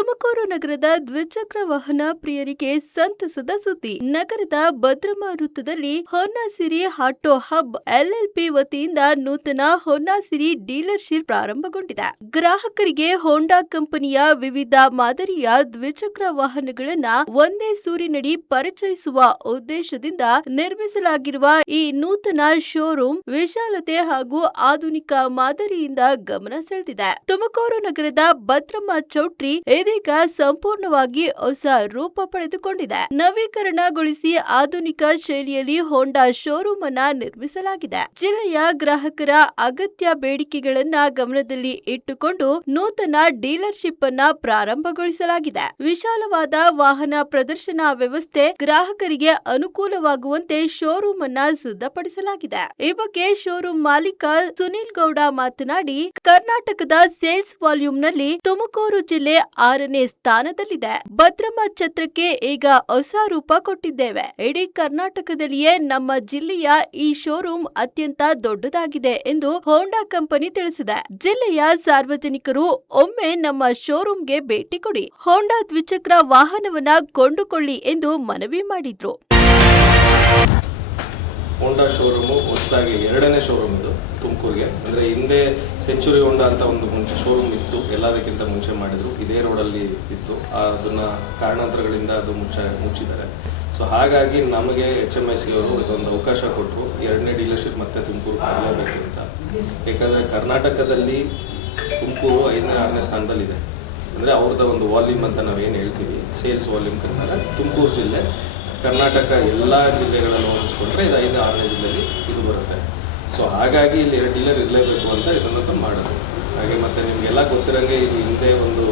ತುಮಕೂರು ನಗರದ ದ್ವಿಚಕ್ರ ವಾಹನ ಪ್ರಿಯರಿಗೆ ಸಂತಸದ ಸುದ್ದಿ. ನಗರದ ಭದ್ರಮ ವೃತ್ತದಲ್ಲಿ ಹೊನ್ನಾಸಿರಿ ಆಟೋ ಹಬ್ LLP ವತಿಯಿಂದ ನೂತನ ಹೊನ್ನಾಸಿರಿ ಡೀಲರ್ಶಿಪ್ ಪ್ರಾರಂಭಗೊಂಡಿದೆ. ಗ್ರಾಹಕರಿಗೆ ಹೋಂಡಾ ಕಂಪನಿಯ ವಿವಿಧ ಮಾದರಿಯ ದ್ವಿಚಕ್ರ ವಾಹನಗಳನ್ನ ಒಂದೇ ಸೂರಿನಡಿ ಪರಿಚಯಿಸುವ ಉದ್ದೇಶದಿಂದ ನಿರ್ಮಿಸಲಾಗಿರುವ ಈ ನೂತನ ಶೋರೂಮ್ ವಿಶಾಲತೆ ಹಾಗೂ ಆಧುನಿಕ ಮಾದರಿಯಿಂದ ಗಮನ ಸೆಳೆದಿದೆ. ತುಮಕೂರು ನಗರದ ಭದ್ರಮ ಚೌಟ್ರಿ ಇದೀಗ ಸಂಪೂರ್ಣವಾಗಿ ಹೊಸ ರೂಪ ಪಡೆದುಕೊಂಡಿದೆ. ನವೀಕರಣಗೊಳಿಸಿ ಆಧುನಿಕ ಶೈಲಿಯಲ್ಲಿ ಹೋಂಡಾ ಶೋರೂಮ್ ಅನ್ನ ನಿರ್ಮಿಸಲಾಗಿದೆ. ಜಿಲ್ಲೆಯ ಗ್ರಾಹಕರ ಅಗತ್ಯ ಬೇಡಿಕೆಗಳನ್ನ ಗಮನದಲ್ಲಿ ಇಟ್ಟುಕೊಂಡು ನೂತನ ಡೀಲರ್ಶಿಪ್ ಅನ್ನ ಪ್ರಾರಂಭಗೊಳಿಸಲಾಗಿದೆ. ವಿಶಾಲವಾದ ವಾಹನ ಪ್ರದರ್ಶನ ವ್ಯವಸ್ಥೆ, ಗ್ರಾಹಕರಿಗೆ ಅನುಕೂಲವಾಗುವಂತೆ ಶೋರೂಮ್ ಅನ್ನ ಸಿದ್ಧಪಡಿಸಲಾಗಿದೆ. ಈ ಬಗ್ಗೆ ಶೋರೂಮ್ ಮಾಲೀಕ ಸುನಿಲ್ ಗೌಡ ಮಾತನಾಡಿ, ಕರ್ನಾಟಕದ ಸೇಲ್ಸ್ ವಾಲ್ಯೂಮ್ನಲ್ಲಿ ತುಮಕೂರು ಜಿಲ್ಲೆ 6ನೇ ಸ್ಥಾನದಲ್ಲಿದೆ. ಭದ್ರಮ ಛತ್ರಕ್ಕೆ ಈಗ ಹೊಸ ರೂಪ ಕೊಟ್ಟಿದ್ದೇವೆ. ಇಡೀ ಕರ್ನಾಟಕದಲ್ಲಿಯೇ ನಮ್ಮ ಜಿಲ್ಲೆಯ ಈ ಶೋರೂಮ್ ಅತ್ಯಂತ ದೊಡ್ಡದಾಗಿದೆ ಎಂದು ಹೋಂಡಾ ಕಂಪನಿ ತಿಳಿಸಿದೆ. ಜಿಲ್ಲೆಯ ಸಾರ್ವಜನಿಕರು ಒಮ್ಮೆ ನಮ್ಮ ಶೋರೂಮ್ಗೆ ಭೇಟಿ ಕೊಡಿ, ಹೋಂಡಾ ದ್ವಿಚಕ್ರ ವಾಹನವನ್ನ ಕೊಂಡುಕೊಳ್ಳಿ ಎಂದು ಮನವಿ ಮಾಡಿದ್ರು. ಹೋಂಡಾ ಶೋರೂಮು ಹೊಸದಾಗಿ 2ನೇ ಶೋರೂಮ್ ಇದು ತುಮಕೂರಿಗೆ. ಅಂದರೆ ಹಿಂದೆ ಸೆಂಚುರಿ ಹೋಂಡಾ ಅಂತ ಒಂದು ಮುಂಚೆ ಶೋರೂಮ್ ಇತ್ತು, ಎಲ್ಲದಕ್ಕಿಂತ ಮುಂಚೆ ಮಾಡಿದರು, ಇದೇ ರೋಡಲ್ಲಿ ಇತ್ತು. ಅದನ್ನು ಕಾರಣಾಂತರಗಳಿಂದ ಅದು ಮುಚ್ಚಿದ್ದಾರೆ. ಸೊ ಹಾಗಾಗಿ ನಮಗೆ HMIC ಅವರು ಇದೊಂದು ಅವಕಾಶ ಕೊಟ್ಟರು, 2ನೇ ಡೀಲರ್ಶಿಪ್ ಮತ್ತೆ ತುಮಕೂರು ತರಲೇಬೇಕು ಅಂತ. ಯಾಕಂದರೆ ಕರ್ನಾಟಕದಲ್ಲಿ ತುಮಕೂರು 5ನೇ 6ನೇ ಸ್ಥಾನದಲ್ಲಿದೆ. ಅಂದರೆ ಅವ್ರದ್ದು ಒಂದು ವಾಲ್ಯೂಮ್ ಅಂತ ನಾವೇನು ಹೇಳ್ತೀವಿ, ಸೇಲ್ಸ್ ವಾಲ್ಯೂಮ್ ಕಂಡಾಗ ತುಮಕೂರು ಜಿಲ್ಲೆ ಕರ್ನಾಟಕ ಎಲ್ಲ ಜಿಲ್ಲೆಗಳನ್ನು ಹೋಲಿಸ್ಕೊಂಡ್ರೆ ಇದು 5ನೇ 6ನೇ ಜಿಲ್ಲೆಯಲ್ಲಿ ಇದು ಬರುತ್ತೆ. ಸೊ ಹಾಗಾಗಿ ಇಲ್ಲಿ 2 ಡೀಲರ್ ಇರಲೇಬೇಕು ಅಂತ ಇದನ್ನು ಮಾಡೋದು. ಹಾಗೆ ಮತ್ತು ನಿಮಗೆಲ್ಲ ಗೊತ್ತಿರೋಂಗೆ ಇದು ಹಿಂದೆ ಒಂದು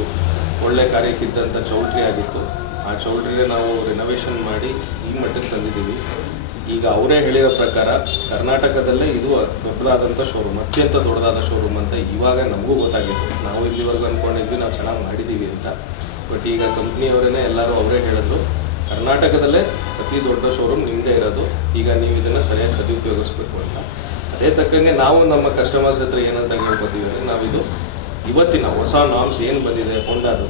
ಒಳ್ಳೆ ಕಾರ್ಯಕ್ಕಿದ್ದಂಥ ಚೌಲ್ಟ್ರಿ ಆಗಿತ್ತು. ಆ ಚೌಲ್ಟ್ರಿನೇ ನಾವು ರಿನೋವೇಷನ್ ಮಾಡಿ ಈ ಮಟ್ಟಕ್ಕೆ ತಂದಿದ್ದೀವಿ. ಈಗ ಅವರೇ ಹೇಳಿರೋ ಪ್ರಕಾರ ಕರ್ನಾಟಕದಲ್ಲೇ ಇದು ದೊಡ್ಡದಾದಂಥ ಶೋರೂಮ್, ಅತ್ಯಂತ ದೊಡ್ಡದಾದ ಶೋರೂಮ್ ಅಂತ ಇವಾಗ ನಮಗೂ ಗೊತ್ತಾಗಿತ್ತು. ನಾವು ಇಲ್ಲಿವರೆಗೂ ಅಂದ್ಕೊಂಡಿದ್ವಿ ನಾವು ಚೆನ್ನಾಗಿ ಮಾಡಿದ್ದೀವಿ ಅಂತ. ಬಟ್ ಈಗ ಕಂಪ್ನಿಯವರೇ ಎಲ್ಲರೂ ಅವರೇ ಹೇಳಿದ್ರು, ಕರ್ನಾಟಕದಲ್ಲೇ ಅತಿ ದೊಡ್ಡ ಶೋರೂಮ್ ನಿಮ್ಮದೇ ಇರೋದು, ಈಗ ನೀವು ಇದನ್ನು ಸರಿಯಾಗಿ ಸದುಪಯೋಗಿಸ್ಬೇಕು ಅಂತ. ಅದೇ ತಕ್ಕಂಗೆ ನಾವು ನಮ್ಮ ಕಸ್ಟಮರ್ಸ್ ಹತ್ರ ಏನಂತ ಹೇಳ್ಕೊತೀವಿ ಅಂದರೆ, ನಾವಿದು ಇವತ್ತಿನ ಹೊಸ ನಾರ್ಮ್ಸ್ ಏನು ಬಂದಿದೆ ಹೋಂಡಾದು,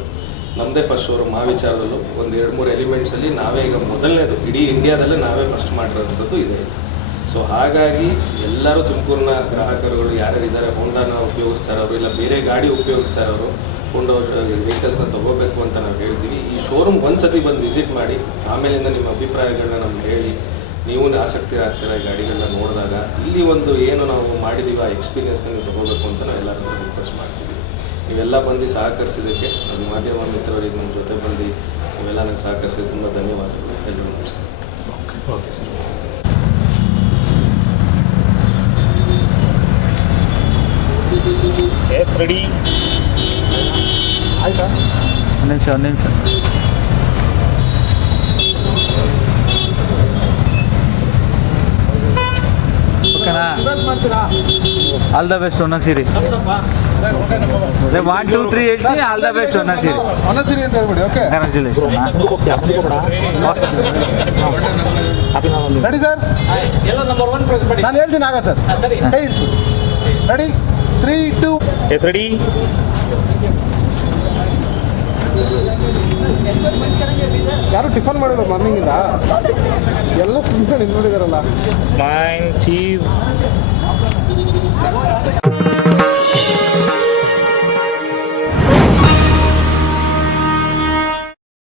ನಮ್ಮದೇ ಫಸ್ಟ್ ಶೋರೂಮ್. ಆ ವಿಚಾರದಲ್ಲೂ ಒಂದು 2-3 ಎಲಿಮೆಂಟ್ಸಲ್ಲಿ ನಾವೇ ಈಗ ಮೊದಲನೇದು ಇಡೀ ಇಂಡಿಯಾದಲ್ಲೇ ನಾವೇ ಫಸ್ಟ್ ಮಾಡಿರೋಂಥದ್ದು ಇದೆ. ಸೊ ಹಾಗಾಗಿ ಎಲ್ಲರೂ ತುಮಕೂರಿನ ಗ್ರಾಹಕರುಗಳು ಯಾರ್ಯಾರಿದ್ದಾರೆ ಹೋಂಡಾನ ಉಪಯೋಗಿಸ್ತಾರವರು ಇಲ್ಲ ಬೇರೆ ಗಾಡಿ ಉಪಯೋಗಿಸ್ತಾರವರು ಹೋಂಡಾ ವೆಹಿಕಲ್ಸ್ನ ತೊಗೋಬೇಕು ಅಂತ ನಾವು ಹೇಳ್ತೀವಿ. ಈ ಶೋರೂಮ್ ಒಂದು ಸತಿ ಬಂದು ವಿಸಿಟ್ ಮಾಡಿ, ಆಮೇಲಿಂದ ನಿಮ್ಮ ಅಭಿಪ್ರಾಯಗಳನ್ನ ನಮ್ಗೆ ಹೇಳಿ, ನೀವು ಆಸಕ್ತಿ ಆಗ್ತೀರ ಈ ಗಾಡಿಗಳನ್ನ ನೋಡಿದಾಗ ಇಲ್ಲಿ ಒಂದು ಏನು ನಾವು ಮಾಡಿದ್ದೀವಿ ಆ ಎಕ್ಸ್ಪೀರಿಯನ್ಸ್ನ ನೀವು ತೊಗೋಬೇಕು ಅಂತ ನಾವು ಎಲ್ಲರೂ ರಿಕ್ವೆಸ್ಟ್ ಮಾಡ್ತೀವಿ. ನೀವೆಲ್ಲ ಬಂದು ಸಹಕರಿಸಿದ್ದಕ್ಕೆ, ಅದು ಮಾಧ್ಯಮ ಮಿತ್ರರಿಗೆ ನಮ್ಮ ಜೊತೆ ಬಂದು ನೀವೆಲ್ಲ ನನಗೆ ಸಹಕರಿಸಿದ್ದು ತುಂಬ ಧನ್ಯವಾದಗಳು. ಎಲ್ಲರಿಗೂ ನಮಸ್ಕಾರ. Okay sir. ಎಸ್ ರೆಡಿ ಆಯ್ತಾ? ಒಂದು ನಿಮಿಷ ಓಕೆನಾ? All the best ಹೊನ್ನಸಿರಿ. 1 2 3 ಹೇಳ್ತೀನಿ, all the best Honnasiri. Honnasiri ಅಂತ ಹೇಳ್ಬಿಡಿ. Okay, congratulation. Ready sir? ಎಲ್ಲ ನಂಬರ್ 1 ಪ್ರೈಸ್ ಮಾಡಿ. ನಾನು ಹೇಳ್ತೀನಿ, ಆಗ ಸರ್. ಸರಿ, ಕೈ ಇಡ್ಸಿ. Ready 3 2 yes ready. ಯಾರು ಟಿಫನ್ ಮಾಡಿಲ್ಲ ಮಾರ್ನಿಂಗಿಂದ? ಎಲ್ಲ ಸುಮ್ಮನೆ ನಿಂತ್ಕೊಂಡಿದಾರಲ್ಲ. Main cheese